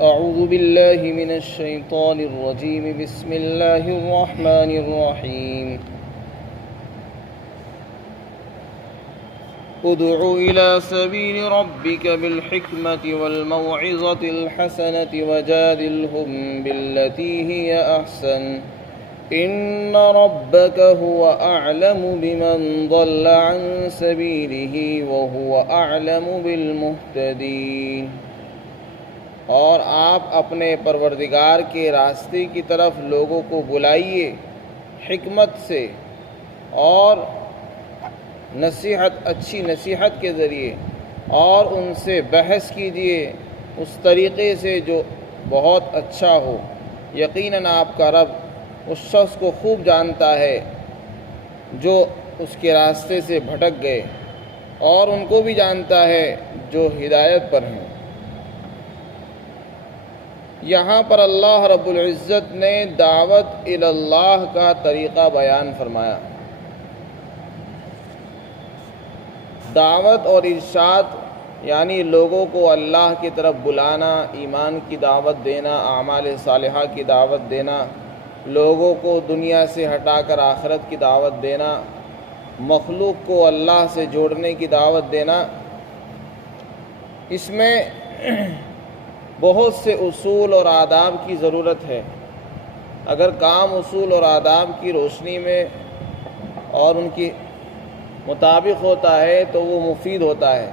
أعوذ بالله من الشيطان الرجيم بسم الله الرحمن الرحيم ادع إلى سبيل ربك بالحكمة والموعظة الحسنة وجادلهم بالتي هي أحسن إن ربك هو أعلم بمن ضل عن سبيله وهو أعلم بالمهتدين۔ اور آپ اپنے پروردگار کے راستے کی طرف لوگوں کو بلائیے حکمت سے اور نصیحت، اچھی نصیحت کے ذریعے، اور ان سے بحث کیجیے اس طریقے سے جو بہت اچھا ہو۔ یقیناً آپ کا رب اس شخص کو خوب جانتا ہے جو اس کے راستے سے بھٹک گئے، اور ان کو بھی جانتا ہے جو ہدایت پر ہیں۔ یہاں پر اللہ رب العزت نے دعوت الی اللہ کا طریقہ بیان فرمایا۔ دعوت اور ارشاد یعنی لوگوں کو اللہ کی طرف بلانا، ایمان کی دعوت دینا، اعمال صالحہ کی دعوت دینا، لوگوں کو دنیا سے ہٹا کر آخرت کی دعوت دینا، مخلوق کو اللہ سے جوڑنے کی دعوت دینا، اس میں بہت سے اصول اور آداب کی ضرورت ہے۔ اگر کام اصول اور آداب کی روشنی میں اور ان کی مطابق ہوتا ہے تو وہ مفید ہوتا ہے۔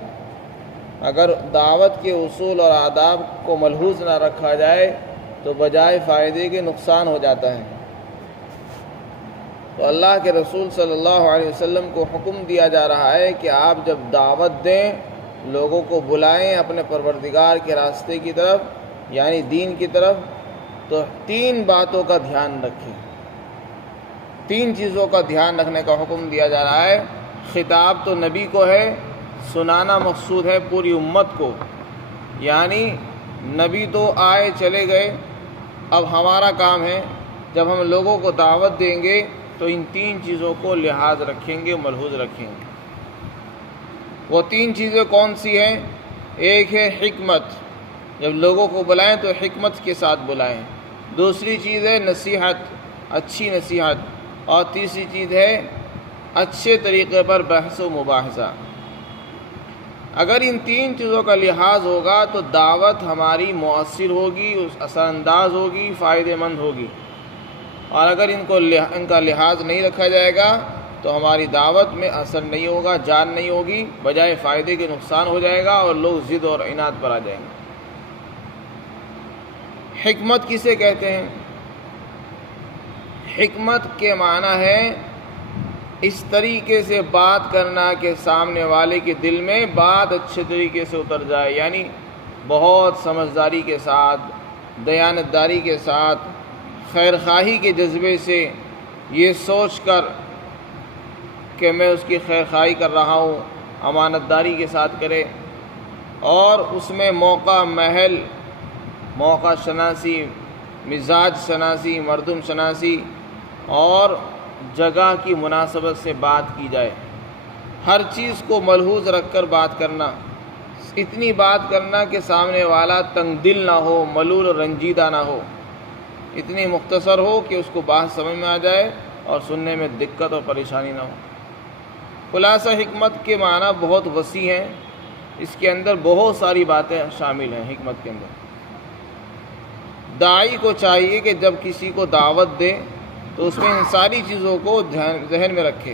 اگر دعوت کے اصول اور آداب کو ملحوظ نہ رکھا جائے تو بجائے فائدے کے نقصان ہو جاتا ہے۔ تو اللہ کے رسول صلی اللہ علیہ وسلم کو حکم دیا جا رہا ہے کہ آپ جب دعوت دیں، لوگوں کو بلائیں اپنے پروردگار کے راستے کی طرف یعنی دین کی طرف، تو 3 باتوں کا دھیان رکھیں۔ 3 چیزوں کا دھیان رکھنے کا حکم دیا جا رہا ہے۔ خطاب تو نبی کو ہے، سنانا مقصود ہے پوری امت کو، یعنی نبی تو آئے چلے گئے، اب ہمارا کام ہے جب ہم لوگوں کو دعوت دیں گے تو ان 3 چیزوں کو لحاظ رکھیں گے، ملحوظ رکھیں گے۔ وہ 3 چیزیں کون سی ہیں؟ ایک ہے حکمت، جب لوگوں کو بلائیں تو حکمت کے ساتھ بلائیں۔ دوسری چیز ہے نصیحت، اچھی نصیحت، اور تیسری چیز ہے اچھے طریقے پر بحث و مباحثہ۔ اگر ان 3 چیزوں کا لحاظ ہوگا تو دعوت ہماری مؤثر ہوگی، اثر انداز ہوگی، فائدہ مند ہوگی، اور اگر ان کا لحاظ نہیں رکھا جائے گا تو ہماری دعوت میں اثر نہیں ہوگا، جان نہیں ہوگی، بجائے فائدے کے نقصان ہو جائے گا اور لوگ ضد اور عناد پر آ جائیں گے۔ حکمت کسے کہتے ہیں؟ حکمت کے معنی ہے اس طریقے سے بات کرنا کہ سامنے والے کے دل میں بات اچھے طریقے سے اتر جائے، یعنی بہت سمجھداری کے ساتھ، دیانتداری کے ساتھ، خیر خواہی کے جذبے سے، یہ سوچ کر کہ میں اس کی خیر خواہی کر رہا ہوں، امانت داری کے ساتھ کرے، اور اس میں موقع محل، موقع شناسی، مزاج شناسی، مردم شناسی اور جگہ کی مناسبت سے بات کی جائے۔ ہر چیز کو ملحوظ رکھ کر بات کرنا، اتنی بات کرنا کہ سامنے والا تنگ دل نہ ہو، ملول اور رنجیدہ نہ ہو، اتنی مختصر ہو کہ اس کو بات سمجھ میں آ جائے اور سننے میں دقت اور پریشانی نہ ہو۔ خلاصہ حکمت کے معنی بہت وسیع ہیں، اس کے اندر بہت ساری باتیں شامل ہیں۔ حکمت کے اندر داعی کو چاہیے کہ جب کسی کو دعوت دے تو اس میں ان ساری چیزوں کو ذہن میں رکھے۔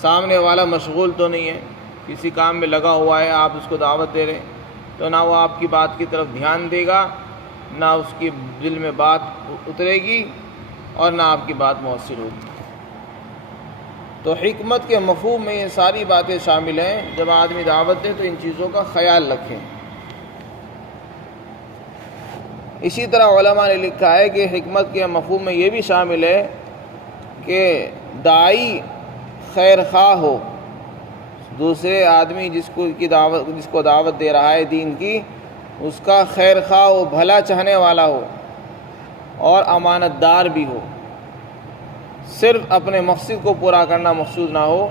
سامنے والا مشغول تو نہیں ہے، کسی کام میں لگا ہوا ہے، آپ اس کو دعوت دے رہے ہیں تو نہ وہ آپ کی بات کی طرف دھیان دے گا، نہ اس کی دل میں بات اترے گی، اور نہ آپ کی بات مؤثر ہوگی۔ تو حکمت کے مفہوم میں یہ ساری باتیں شامل ہیں۔ جب آدمی دعوت دے تو ان چیزوں کا خیال رکھیں۔ اسی طرح علماء نے لکھا ہے کہ حکمت کے مفہوم میں یہ بھی شامل ہے کہ داعی خیر خواہ ہو، دوسرے آدمی جس کو دعوت دے رہا ہے دین کی، اس کا خیر خواہ ہو، بھلا چاہنے والا ہو، اور امانت دار بھی ہو۔ صرف اپنے مقصد کو پورا کرنا مقصود نہ ہو،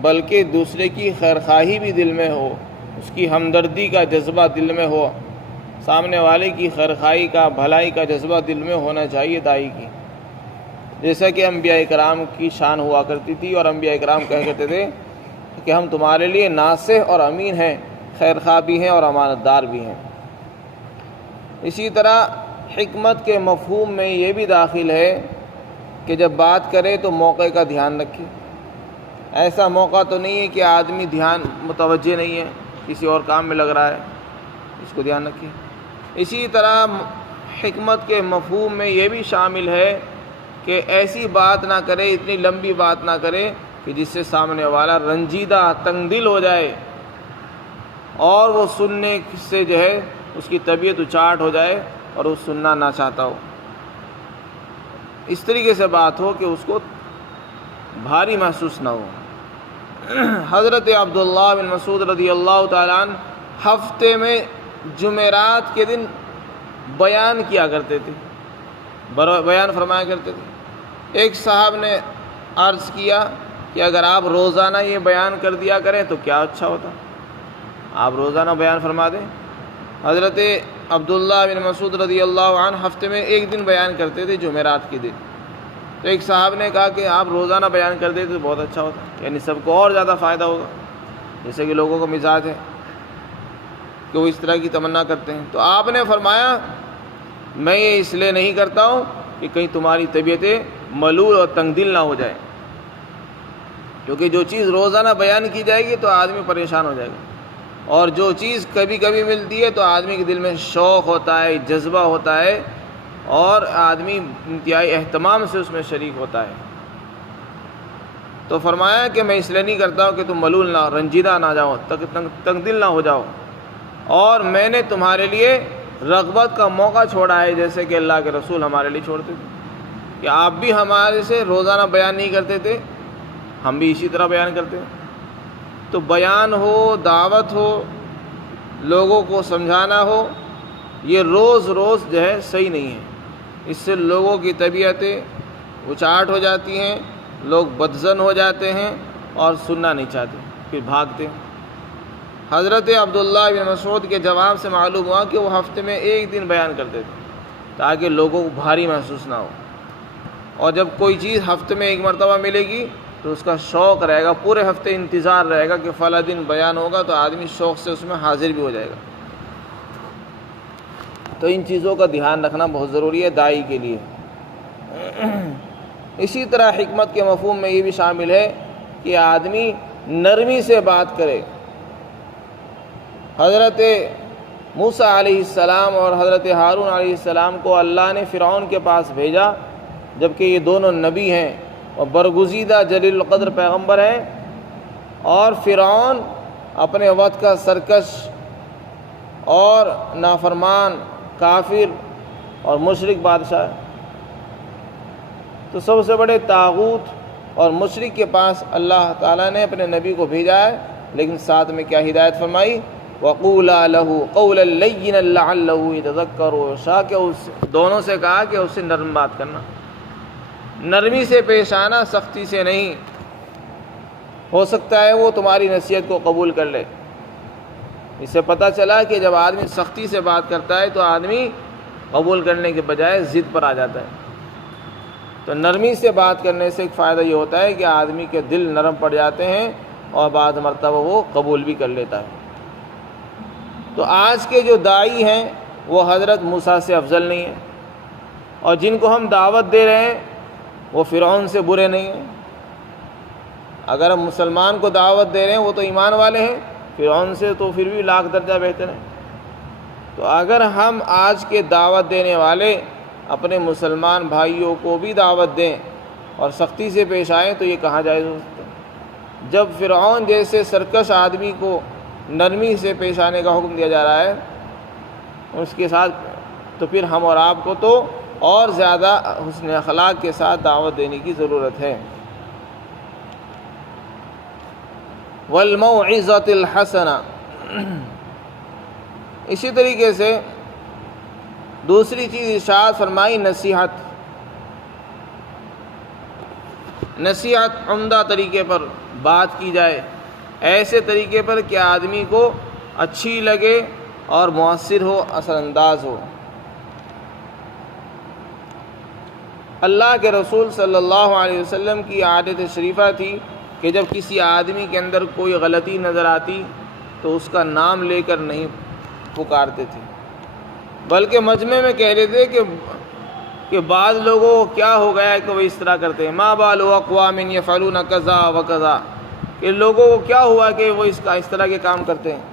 بلکہ دوسرے کی خیر خواہی بھی دل میں ہو، اس کی ہمدردی کا جذبہ دل میں ہو، سامنے والے کی خیرخواہی کا، بھلائی کا جذبہ دل میں ہونا چاہیے داعی کی، جیسا کہ انبیاء کرام کی شان ہوا کرتی تھی، اور انبیاء کرام کہا کرتے تھے کہ ہم تمہارے لیے ناصح اور امین ہیں، خیرخواہ بھی ہیں اور امانت دار بھی ہیں۔ اسی طرح حکمت کے مفہوم میں یہ بھی داخل ہے کہ جب بات کرے تو موقع کا دھیان رکھے۔ ایسا موقع تو نہیں ہے کہ آدمی دھیان متوجہ نہیں ہے، کسی اور کام میں لگ رہا ہے، اس کو دھیان رکھے۔ اسی طرح حکمت کے مفہوم میں یہ بھی شامل ہے کہ ایسی بات نہ کرے، اتنی لمبی بات نہ کرے کہ جس سے سامنے والا رنجیدہ، تنگ دل ہو جائے اور وہ سننے سے جو ہے اس کی طبیعت اچاٹ ہو جائے اور وہ سننا نہ چاہتا ہو۔ اس طریقے سے بات ہو کہ اس کو بھاری محسوس نہ ہو۔ حضرت عبداللہ بن مسعود رضی اللہ تعالیٰ عنہ ہفتے میں جمعرات کے دن بیان کیا کرتے تھے، بیان فرمایا کرتے تھے۔ ایک صاحب نے عرض کیا کہ اگر آپ روزانہ یہ بیان کر دیا کریں تو کیا اچھا ہوتا، آپ روزانہ بیان فرما دیں۔ حضرت عبداللہ بن مسعود رضی اللہ عنہ ہفتے میں ایک دن بیان کرتے تھے، جمعرات کے دن۔ تو ایک صاحب نے کہا کہ آپ روزانہ بیان کر دیتے تو بہت اچھا ہوتا، یعنی سب کو اور زیادہ فائدہ ہوگا، جیسے کہ لوگوں کا مزاج ہے کہ وہ اس طرح کی تمنا کرتے ہیں۔ تو آپ نے فرمایا میں یہ اس لیے نہیں کرتا ہوں کہ کہیں تمہاری طبیعتیں ملول اور تنگ دل نہ ہو جائے، کیونکہ جو چیز روزانہ بیان کی جائے گی تو آدمی پریشان ہو جائے گا، اور جو چیز کبھی کبھی ملتی ہے تو آدمی کے دل میں شوق ہوتا ہے، جذبہ ہوتا ہے، اور آدمی انتہائی اہتمام سے اس میں شریک ہوتا ہے۔ تو فرمایا کہ میں اس لیے نہیں کرتا ہوں کہ تم ملول نہ، رنجیدہ نہ جاؤ، تنگ دل نہ ہو جاؤ، اور میں نے تمہارے لیے رغبت کا موقع چھوڑا ہے، جیسے کہ اللہ کے رسول ہمارے لیے چھوڑتے تھے، کہ آپ بھی ہمارے سے روزانہ بیان نہیں کرتے تھے، ہم بھی اسی طرح بیان کرتے ہیں۔ تو بیان ہو، دعوت ہو، لوگوں کو سمجھانا ہو، یہ روز روز جو ہے صحیح نہیں ہے۔ اس سے لوگوں کی طبیعتیں اچاٹ ہو جاتی ہیں، لوگ بدظن ہو جاتے ہیں اور سننا نہیں چاہتے، پھر بھاگتے ہیں۔ حضرت عبداللہ بن مسعود کے جواب سے معلوم ہوا کہ وہ ہفتے میں ایک دن بیان کرتے تھے تاکہ لوگوں کو بھاری محسوس نہ ہو، اور جب کوئی چیز ہفتے میں ایک مرتبہ ملے گی تو اس کا شوق رہے گا، پورے ہفتے انتظار رہے گا کہ فلاں دن بیان ہوگا، تو آدمی شوق سے اس میں حاضر بھی ہو جائے گا۔ تو ان چیزوں کا دھیان رکھنا بہت ضروری ہے داعی کے لیے۔ اسی طرح حکمت کے مفہوم میں یہ بھی شامل ہے کہ آدمی نرمی سے بات کرے۔ حضرت موسیٰ علیہ السلام اور حضرت ہارون علیہ السلام کو اللہ نے فرعون کے پاس بھیجا، جبکہ یہ دونوں نبی ہیں اور برگزیدہ جلیل القدر پیغمبر ہیں، اور فرعون اپنے وقت کا سرکش اور نافرمان، کافر اور مشرک بادشاہ ہے۔ تو سب سے بڑے طاغوت اور مشرک کے پاس اللہ تعالیٰ نے اپنے نبی کو بھیجا ہے، لیکن ساتھ میں کیا ہدایت فرمائی؟ وَقُولَا لَهُ قَوْلًا لَيِّنًا لَعَلَّهُ يَتَذَكَّرُ، کہ اس دونوں سے کہا کہ اس سے نرم بات کرنا، نرمی سے پیش آنا، سختی سے نہیں، ہو سکتا ہے وہ تمہاری نصیحت کو قبول کر لے۔ اس سے پتہ چلا کہ جب آدمی سختی سے بات کرتا ہے تو آدمی قبول کرنے کے بجائے ضد پر آ جاتا ہے۔ تو نرمی سے بات کرنے سے ایک فائدہ یہ ہوتا ہے کہ آدمی کے دل نرم پڑ جاتے ہیں اور بعض مرتبہ وہ قبول بھی کر لیتا ہے۔ تو آج کے جو داعی ہیں وہ حضرت موسیٰ سے افضل نہیں ہیں، اور جن کو ہم دعوت دے رہے ہیں وہ فرعون سے برے نہیں ہیں۔ اگر ہم مسلمان کو دعوت دے رہے ہیں وہ تو ایمان والے ہیں، فرعون سے تو پھر بھی لاکھ درجہ بہتر ہیں۔ تو اگر ہم آج کے دعوت دینے والے اپنے مسلمان بھائیوں کو بھی دعوت دیں اور سختی سے پیش آئیں تو یہ کہاں جائز ہو سکتا ہے؟ جب فرعون جیسے سرکش آدمی کو نرمی سے پیش آنے کا حکم دیا جا رہا ہے اس کے ساتھ، تو پھر ہم اور آپ کو تو اور زیادہ حسن اخلاق کے ساتھ دعوت دینے کی ضرورت ہے۔ وَالْمَوْعِظَةِ الْحَسَنَةِ، اسی طریقے سے دوسری چیز ارشاد فرمائی نصیحت۔ نصیحت عمدہ طریقے پر بات کی جائے، ایسے طریقے پر کہ آدمی کو اچھی لگے اور مؤثر ہو، اثر انداز ہو۔ اللہ کے رسول صلی اللہ علیہ وسلم کی عادت شریفہ تھی کہ جب کسی آدمی کے اندر کوئی غلطی نظر آتی تو اس کا نام لے کر نہیں پکارتے تھے، بلکہ مجمع میں کہہ رہے تھے کہ بعض لوگوں کو کیا ہو گیا ہے کہ وہ اس طرح کرتے ہیں، ما بال اقوام یفعلون کذا و کذا، کہ لوگوں کو کیا ہوا کہ وہ اس طرح کے کام کرتے ہیں۔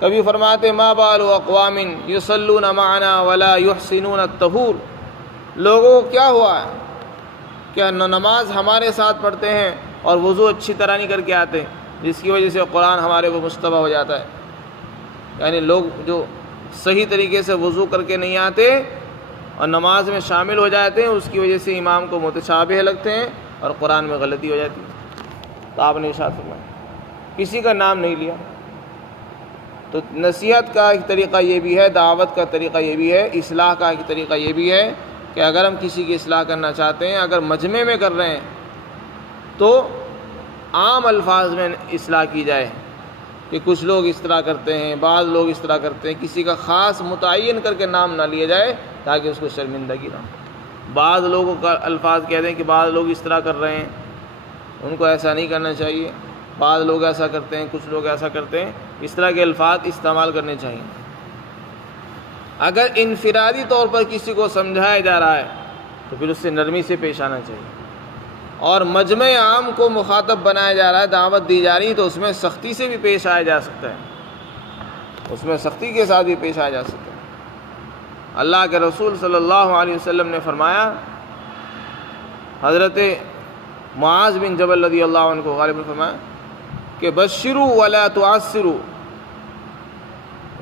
کبھی فرماتے ما بال اقوام یصلون معنا ولا یحسنون الطہور، لوگوں کو کیا ہوا ہے کہ نماز ہمارے ساتھ پڑھتے ہیں اور وضو اچھی طرح نہیں کر کے آتے، جس کی وجہ سے قرآن ہمارے وہ مشتبہ ہو جاتا ہے۔ یعنی لوگ جو صحیح طریقے سے وضو کر کے نہیں آتے اور نماز میں شامل ہو جاتے ہیں، اس کی وجہ سے امام کو متشابہ لگتے ہیں اور قرآن میں غلطی ہو جاتی ہے۔ تو آپ نے ارشاد فرمایا، کسی کا نام نہیں لیا۔ تو نصیحت کا ایک طریقہ یہ بھی ہے، دعوت کا طریقہ یہ بھی ہے، اصلاح کا ایک طریقہ یہ بھی ہے کہ اگر ہم کسی کی اصلاح کرنا چاہتے ہیں، اگر مجمع میں کر رہے ہیں تو عام الفاظ میں اصلاح کی جائے کہ کچھ لوگ اس طرح کرتے ہیں، بعض لوگ اس طرح کرتے ہیں، کسی کا خاص متعین کر کے نام نہ لیا جائے تاکہ اس کو شرمندگی نہ ہو۔ بعض لوگوں کا الفاظ کہہ دیں کہ بعض لوگ اس طرح کر رہے ہیں، ان کو ایسا نہیں کرنا چاہیے، بعض لوگ ایسا کرتے ہیں، کچھ لوگ ایسا کرتے ہیں، اس طرح کے الفاظ استعمال کرنے چاہیے۔ اگر انفرادی طور پر کسی کو سمجھایا جا رہا ہے تو پھر اس سے نرمی سے پیش آنا چاہیے، اور مجمع عام کو مخاطب بنایا جا رہا ہے، دعوت دی جا رہی ہے، تو اس میں سختی سے بھی پیش آیا جا سکتا ہے، اس میں سختی کے ساتھ بھی پیش آیا جا سکتا ہے۔ اللہ کے رسول صلی اللہ علیہ وسلم نے فرمایا، حضرت معاذ بن جبل رضی اللہ عنہ کو غالباً فرمایا کہ بشروا ولا تعسروا،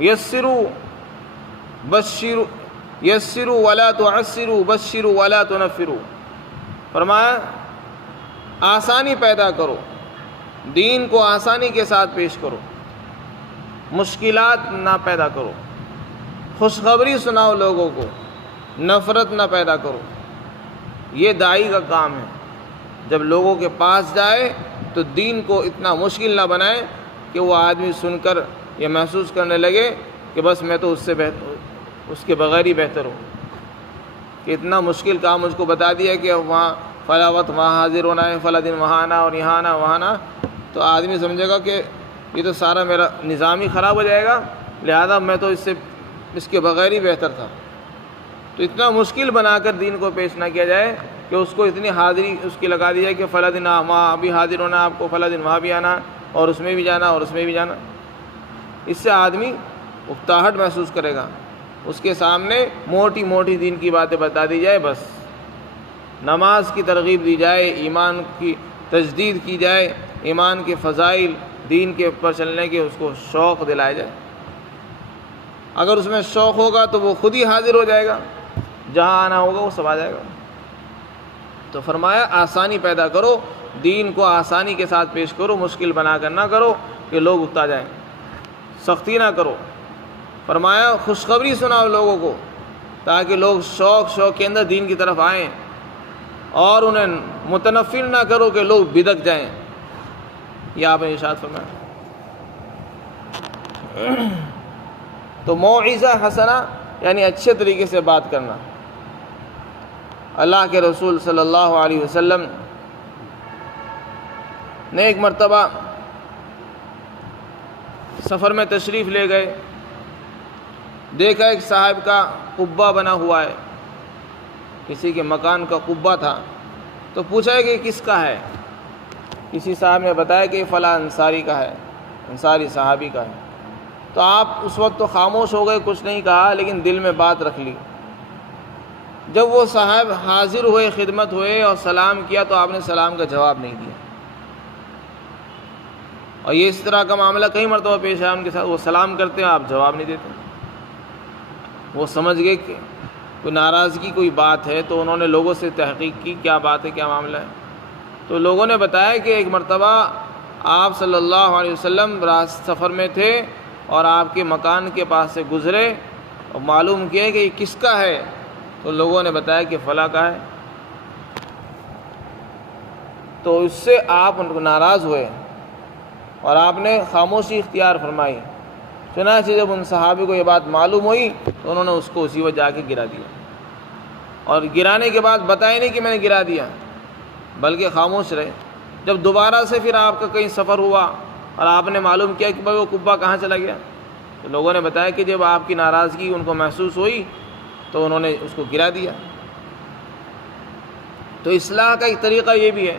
یسروا ولا تعسروا، بشروا ولا تنفروا، فرمایا آسانی پیدا کرو، دین کو آسانی کے ساتھ پیش کرو، مشکلات نہ پیدا کرو، خوشخبری سناؤ لوگوں کو، نفرت نہ پیدا کرو۔ یہ داعی کا کام ہے، جب لوگوں کے پاس جائے تو دین کو اتنا مشکل نہ بنائے کہ وہ آدمی سن کر یہ محسوس کرنے لگے کہ بس میں تو اس کے بغیر ہی بہتر ہوں، کہ اتنا مشکل کام مجھ کو بتا دیا کہ وہاں فلاں وقت وہاں حاضر ہونا ہے، فلاں دن وہاں آنا اور یہاں آنا وہاں آنا، تو آدمی سمجھے گا کہ یہ تو سارا میرا نظام ہی خراب ہو جائے گا، لہذا میں تو اس کے بغیر ہی بہتر تھا۔ تو اتنا مشکل بنا کر دین کو پیش نہ کیا جائے کہ اس کو اتنی حاضری اس کی لگا دی جائے کہ فلاں دن وہاں بھی حاضر ہونا، آپ کو فلاں دن وہاں بھی آنا اور اس میں بھی جانا اور اس میں بھی جانا۔ اس سے آدمی اکتاہٹ محسوس کرے گا، اس کے سامنے موٹی موٹی دین کی باتیں بتا دی جائے، بس نماز کی ترغیب دی جائے، ایمان کی تجدید کی جائے، ایمان کے فضائل، دین کے اوپر چلنے کے اس کو شوق دلایا جائے۔ اگر اس میں شوق ہوگا تو وہ خود ہی حاضر ہو جائے گا، جہاں آنا ہوگا وہ سب آ جائے گا۔ تو فرمایا آسانی پیدا کرو، دین کو آسانی کے ساتھ پیش کرو، مشکل بنا کر نہ کرو کہ لوگ اکتا جائیں، سختی نہ کرو۔ فرمایا خوشخبری سناؤ لوگوں کو تاکہ لوگ شوق کے اندر دین کی طرف آئیں، اور انہیں متنفر نہ کرو کہ لوگ بدک جائیں۔ یہ آپ نے ارشاد فرمایا۔ تو موعظہ حسنہ یعنی اچھے طریقے سے بات کرنا۔ اللہ کے رسول صلی اللہ علیہ وسلم نے ایک مرتبہ سفر میں تشریف لے گئے، دیکھا ایک صاحب کا قبہ بنا ہوا ہے، کسی کے مکان کا قبہ تھا، تو پوچھا کہ کس کا ہے؟ کسی صاحب نے بتایا کہ فلاں انصاری کا ہے، انصاری صحابی کا ہے۔ تو آپ اس وقت تو خاموش ہو گئے، کچھ نہیں کہا، لیکن دل میں بات رکھ لی۔ جب وہ صاحب حاضر ہوئے، خدمت ہوئے اور سلام کیا تو آپ نے سلام کا جواب نہیں دیا۔ اور یہ اس طرح کا معاملہ کئی مرتبہ پیش ہے ان کے ساتھ، وہ سلام کرتے ہیں، آپ جواب نہیں دیتے۔ وہ سمجھ گئے کہ کوئی ناراضگی کوئی بات ہے، تو انہوں نے لوگوں سے تحقیق کی کیا بات ہے، کیا معاملہ ہے۔ تو لوگوں نے بتایا کہ ایک مرتبہ آپ صلی اللہ علیہ وسلم سفر میں تھے اور آپ کے مکان کے پاس سے گزرے اور معلوم کیا کہ یہ کس کا ہے، تو لوگوں نے بتایا کہ فلاں کا ہے۔ تو اس سے آپ ان کو ناراض ہوئے اور آپ نے خاموشی اختیار فرمائی، چنانچہ جب ان صحابی کو یہ بات معلوم ہوئی تو انہوں نے اس کو اسی وقت جا کے گرا دیا، اور گرانے کے بعد بتایا نہیں کہ میں نے گرا دیا، بلکہ خاموش رہے۔ جب دوبارہ سے پھر آپ کا کہیں سفر ہوا اور آپ نے معلوم کیا کہ بھائی وہ قبہ کہاں چلا گیا، تو لوگوں نے بتایا کہ جب آپ کی ناراضگی ان کو محسوس ہوئی تو انہوں نے اس کو گرا دیا۔ تو اصلاح کا ایک طریقہ یہ بھی ہے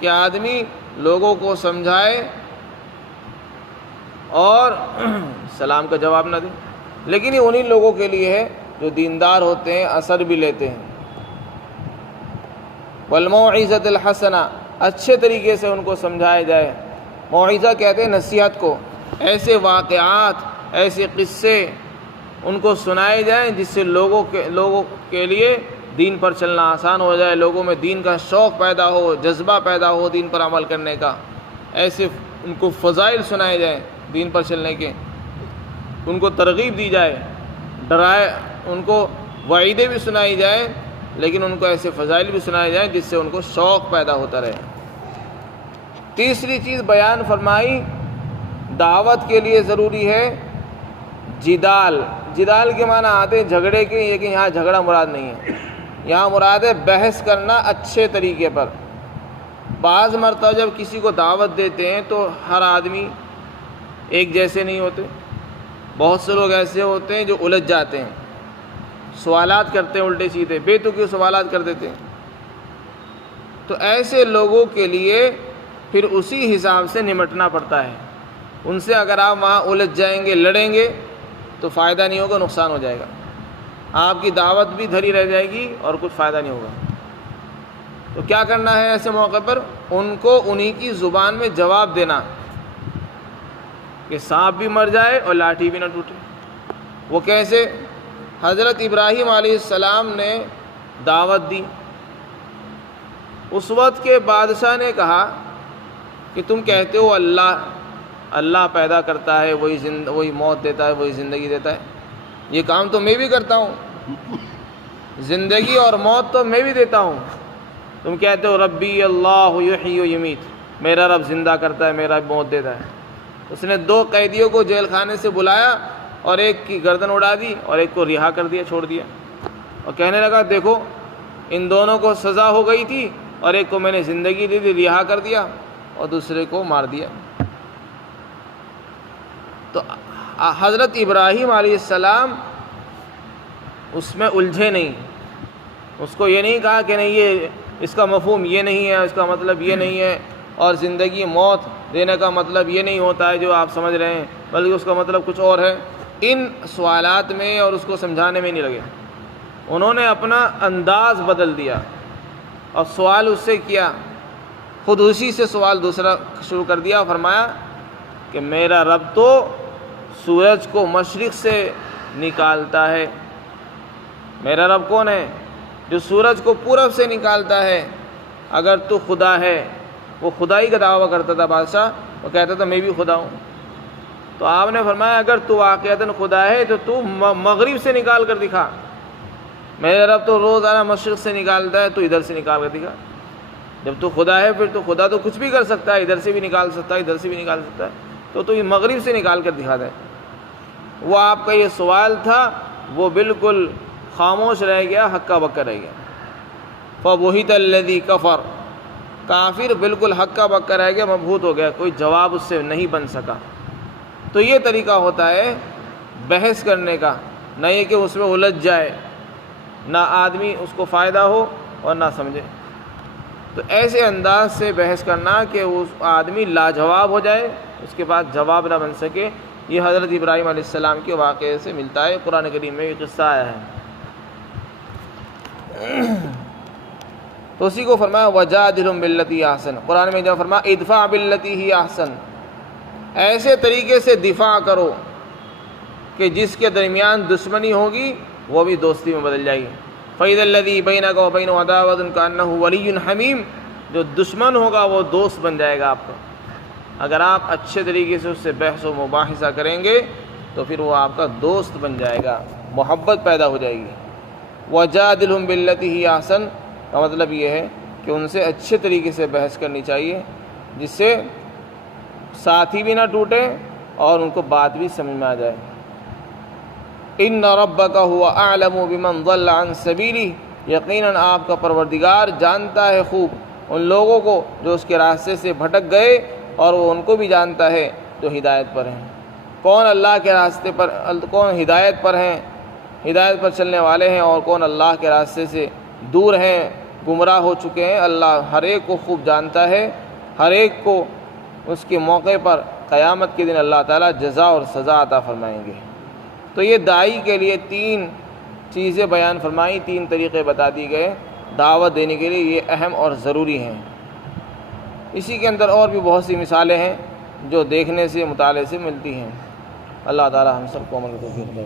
کہ آدمی لوگوں کو سمجھائے اور سلام کا جواب نہ دے، لیکن یہ انہی لوگوں کے لیے ہے جو دیندار ہوتے ہیں، اثر بھی لیتے ہیں۔ والموعظۃ الحسنہ، اچھے طریقے سے ان کو سمجھایا جائے۔ موعظہ کہتے ہیں نصیحت کو، ایسے واقعات، ایسے قصے ان کو سنائے جائیں جس سے لوگوں کے لیے دین پر چلنا آسان ہو جائے، لوگوں میں دین کا شوق پیدا ہو، جذبہ پیدا ہو دین پر عمل کرنے کا۔ ایسے ان کو فضائل سنائے جائیں دین پر چلنے کے، ان کو ترغیب دی جائے، ڈرائے، ان کو وعیدیں بھی سنائی جائیں، لیکن ان کو ایسے فضائل بھی سنائے جائیں جس سے ان کو شوق پیدا ہوتا رہے۔ تیسری چیز بیان فرمائی، دعوت کے لیے ضروری ہے جدال۔ جدال کے معنی آتے ہیں جھگڑے کے، لیکن یہاں جھگڑا مراد نہیں ہے، یہاں مراد ہے بحث کرنا اچھے طریقے پر۔ بعض مرتبہ جب کسی کو دعوت دیتے ہیں تو ہر آدمی ایک جیسے نہیں ہوتے، بہت سے لوگ ایسے ہوتے ہیں جو الجھ جاتے ہیں، سوالات کرتے ہیں الٹے سیدھے، بے تکی سوالات کر دیتے ہیں۔ تو ایسے لوگوں کے لیے پھر اسی حساب سے نمٹنا پڑتا ہے۔ ان سے اگر آپ وہاں الجھ جائیں گے، لڑیں گے تو فائدہ نہیں ہوگا، نقصان ہو جائے گا، آپ کی دعوت بھی دھری رہ جائے گی اور کچھ فائدہ نہیں ہوگا۔ تو کیا کرنا ہے ایسے موقع پر؟ ان کو انہی کی زبان میں جواب دینا کہ سانپ بھی مر جائے اور لاٹھی بھی نہ ٹوٹے۔ وہ کیسے؟ حضرت ابراہیم علیہ السلام نے دعوت دی، اس وقت کے بادشاہ نے کہا کہ تم کہتے ہو اللہ پیدا کرتا ہے، وہی موت دیتا ہے، وہی زندگی دیتا ہے، یہ کام تو میں بھی کرتا ہوں، زندگی اور موت تو میں بھی دیتا ہوں۔ تم کہتے ہو ربی اللہ یحیی و یمیت، میرا رب زندہ کرتا ہے، میرا رب موت دیتا ہے۔ اس نے 2 قیدیوں کو جیل خانے سے بلایا اور ایک کی گردن اڑا دی اور ایک کو رہا کر دیا، چھوڑ دیا، اور کہنے لگا دیکھو ان دونوں کو سزا ہو گئی تھی، اور ایک کو میں نے زندگی دی تھی، رہا کر دیا، اور دوسرے کو مار دیا۔ تو حضرت ابراہیم علیہ السلام اس میں الجھے نہیں، اس کو یہ نہیں کہا کہ نہیں یہ اس کا مفہوم یہ نہیں ہے، اس کا مطلب یہ نہیں ہے، اور زندگی موت دینے کا مطلب یہ نہیں ہوتا ہے جو آپ سمجھ رہے ہیں، بلکہ اس کا مطلب کچھ اور ہے۔ ان سوالات میں اور اس کو سمجھانے میں نہیں لگے، انہوں نے اپنا انداز بدل دیا اور سوال اس سے کیا، خود اسی سے سوال دوسرا شروع کر دیا، فرمایا کہ میرا رب تو سورج کو مشرق سے نکالتا ہے۔ میرا رب کون ہے؟ جو سورج کو پورب سے نکالتا ہے۔ اگر تو خدا ہے، وہ خدائی کا دعویٰ کرتا تھا بادشاہ، وہ کہتا تھا میں بھی خدا ہوں۔ تو آپ نے فرمایا اگر تو واقعتاً خدا ہے تو مغرب سے نکال کر دکھا، میرا رب تو روزانہ مشرق سے نکالتا ہے، تو ادھر سے نکال کر دکھا۔ جب تو خدا ہے پھر تو خدا تو کچھ بھی کر سکتا ہے، ادھر سے بھی نکال سکتا ہے، ادھر سے بھی نکال سکتا ہے، تو یہ مغرب سے نکال کر دکھا دے۔ وہ آپ کا یہ سوال تھا، وہ بالکل خاموش رہ گیا، ہکا بکا رہ گیا۔ فَبُہِتَ الَّذِي كَفَرَ، کافر بالکل ہکا بکا رہ گیا، مبہوت ہو گیا، کوئی جواب اس سے نہیں بن سکا۔ تو یہ طریقہ ہوتا ہے بحث کرنے کا، نہ یہ کہ اس میں الجھ جائے، نہ آدمی اس کو فائدہ ہو اور نہ سمجھے۔ تو ایسے انداز سے بحث کرنا کہ اس آدمی لاجواب ہو جائے، اس کے پاس جواب نہ بن سکے، یہ حضرت ابراہیم علیہ السلام کے واقعے سے ملتا ہے، قرآن کریم میں یہ قصہ آیا ہے۔ تو اسی کو فرمایا وَجَادِلْهُم بِالَّتِي أَحْسَنُ، قرآن میں جب فرمایا ادفع باللتی ہی احسن، ایسے طریقے سے دفاع کرو کہ جس کے درمیان دشمنی ہوگی وہ بھی دوستی میں بدل جائے گی۔ فَإِذَا الَّذِي بَيْنَكَ وَبَيْنَهُ عَدَاوَةٌ كَأَنَّهُ وَلِيٌّ حَمِيمٌ، جو دشمن ہوگا وہ دوست بن جائے گا آپ کا۔ اگر آپ اچھے طریقے سے اس سے بحث و مباحثہ کریں گے تو پھر وہ آپ کا دوست بن جائے گا، محبت پیدا ہو جائے گی۔ وَجَادِلْهُم بِالَّتِي هِيَ أَحْسَنُ کا مطلب یہ ہے کہ ان سے اچھے طریقے سے بحث کرنی چاہیے، جس سے ساتھی بھی نہ ٹوٹے اور ان کو بات بھی سمجھ میں آ جائے۔ ان ربک هو اعلم بمن ضل عن سبیلہ، یقیناً آپ کا پروردگار جانتا ہے خوب ان لوگوں کو جو اس کے راستے سے بھٹک گئے، اور وہ ان کو بھی جانتا ہے جو ہدایت پر ہیں۔ کون اللہ کے راستے پر، کون ہدایت پر ہیں، ہدایت پر چلنے والے ہیں، اور کون اللہ کے راستے سے دور ہیں، گمراہ ہو چکے ہیں، اللہ ہر ایک کو خوب جانتا ہے۔ ہر ایک کو اس کے موقع پر قیامت کے دن اللہ تعالیٰ جزا اور سزا عطا فرمائیں گے۔ تو یہ داعی کے لیے 3 چیزیں بیان فرمائی، 3 طریقے بتا دی گئے دعوت دینے کے لیے، یہ اہم اور ضروری ہیں۔ اسی کے اندر اور بھی بہت سی مثالیں ہیں جو دیکھنے سے، مطالعے سے ملتی ہیں۔ اللہ تعالیٰ ہم سب کو عمل کو توفیق دے۔